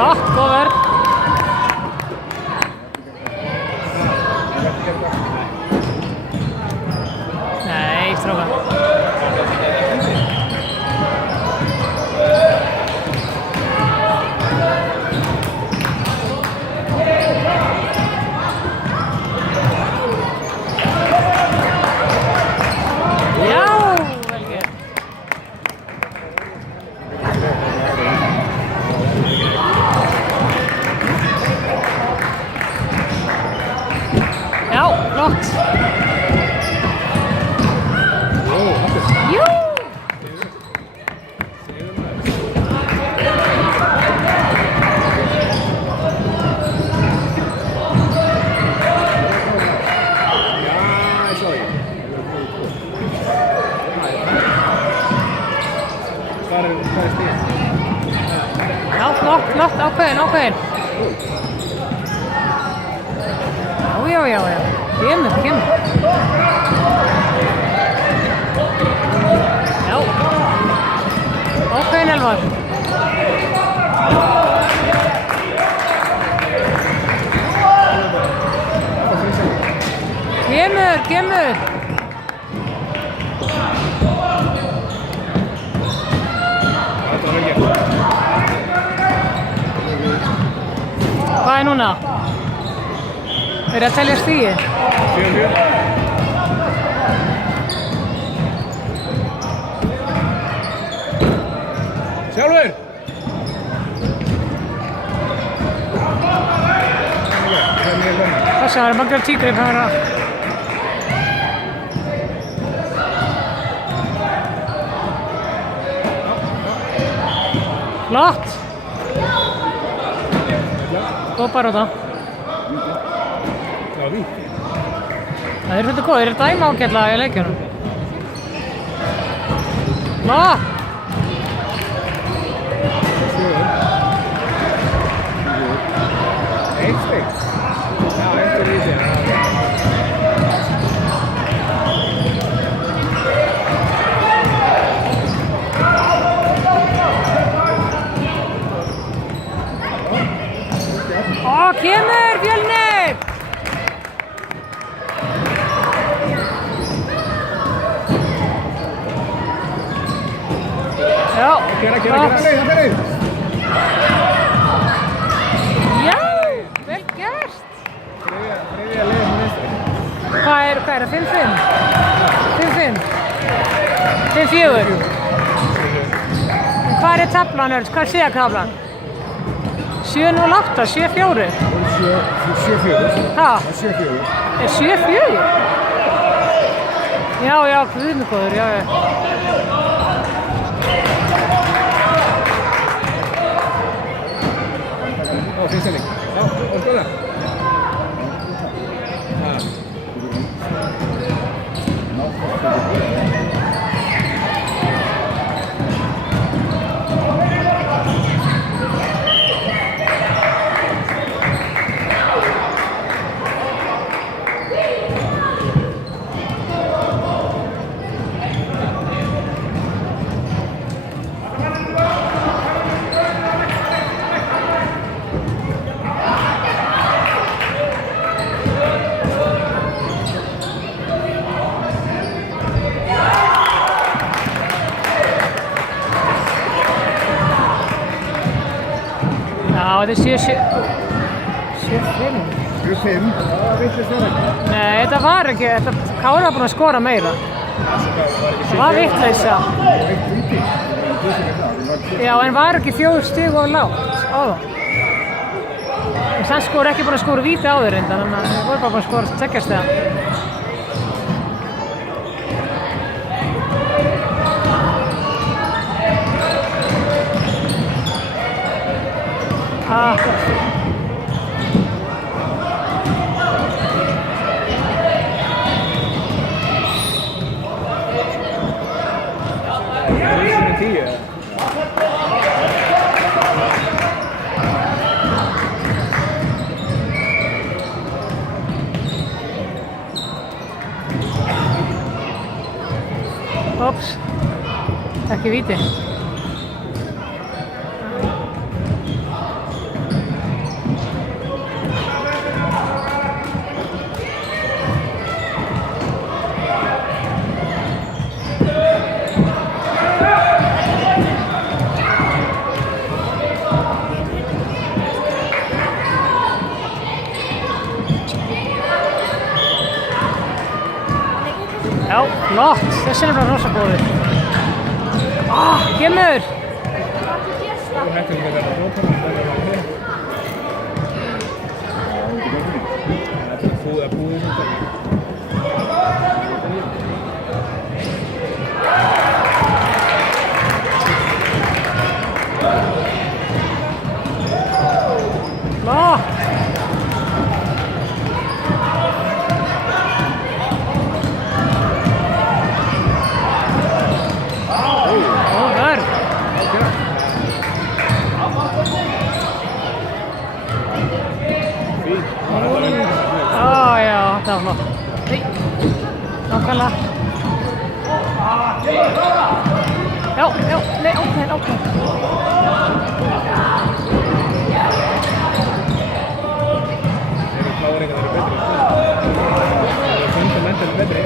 Flott, góð vörn. Nei, strákar. Flott, ákveðin. Já. Kemur. Já. Ákveðin Elvar. Kemur. Hvað núna? Er að telja stígi? 4. Sjálfur! Passa, það er margar tígrip hérna. Flott! Góð barátta. Það er svolítið góð, þeir eru dæma ágætlega í leikjunum. Flott! Eitt stig. Já, eitt í því. Kemur Fjölnir! Já, Gera. Já, vel gert! Þriðja leið með vinstri. Hvað er það? 5-5? 5-4? Hvað er taflan, Örn? Hvað sé taflan? 7-0-8, 7-4? 7-4. Ha? 7-4. Er 7-4? Já, guð mig góður, já. Finnsending. Já, og skoða. þetta er 7-5. 7-5? Það vitlaust var ekki. Nei, þetta var ekki, Kári var búinn að skora meira. Það var vitleysa. Eitt víti. Já, en var ekki 4 stig of lágt áðan. En þann skor ekki búinn að skora víti áður reynda, þannig að það voru bara búinn að skora 2 stiga. Ops, ekki víti. Þessi er bara rosa góður. Kemur! Þú hættir ekki að vera róparna, það er bara hér. Það er búið sem það. Það var flott. Nei, nákvæmlega. Já, nei, ákveðin. Þeir kláringar eru betri. Það er fundamental betri.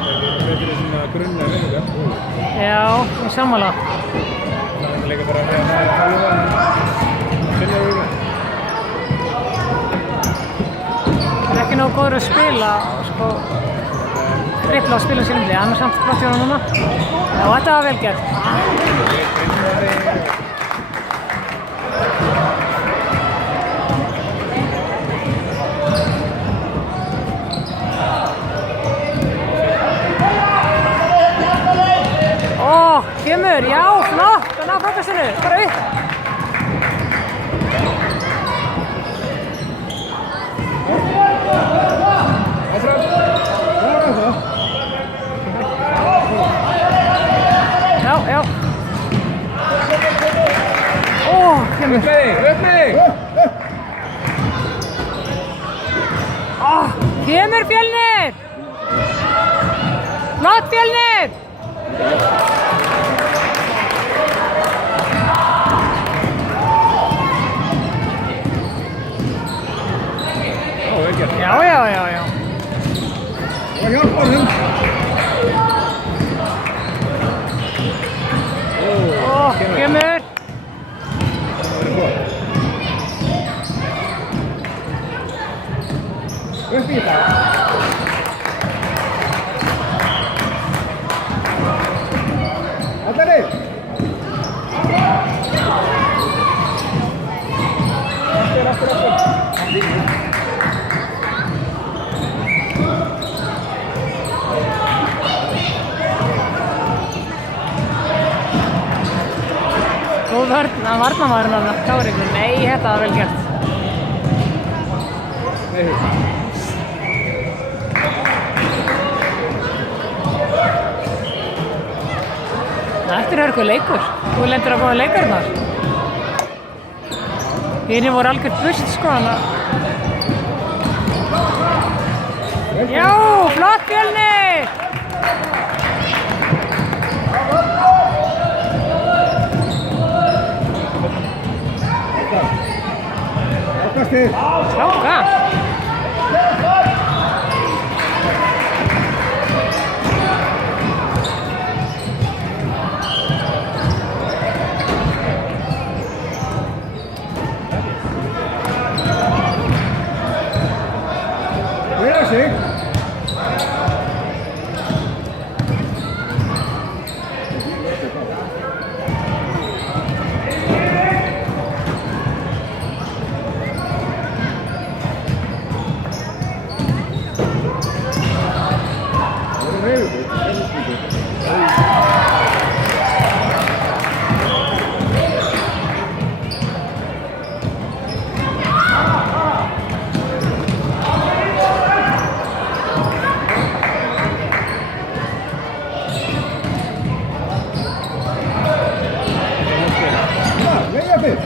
Þeir eru betri svona grunna vinningar. Já, ég sammála. Það er líka bara að það er að finna við. Ekki nógu góður að spila sko tripla á spilum sínum því, hann er samt flott hjá hann núna. Já, þetta var vel gert. Kemur, já, flott, hann á frákastinu, bara upp. Já. Kemur. Upp mig! Kemur Fjölnir! Flott Fjölnir! Vel gert. Já. Og hjálpar þeim. Kemur! Upp í það. Allir niður. Aftur. Góð vörn að varnarmaðurinn þarna, Káringur. Nei, þetta var vel gert. Þetta er hörku leikur. Þú lendir að góða leikar þar. Hinir voru algjört bust sko hana. Já, flott Fjölnir! Stráka! Vera sig!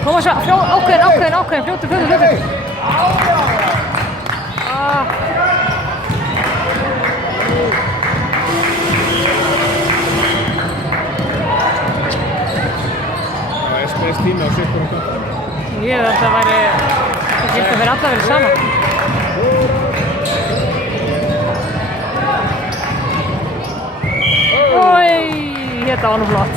Koma svo, ákveðin, fljótur. SPS tími á sig hvort það. Ég held að það væri, það gildi að vera alla verið saman. Þetta var nú flott.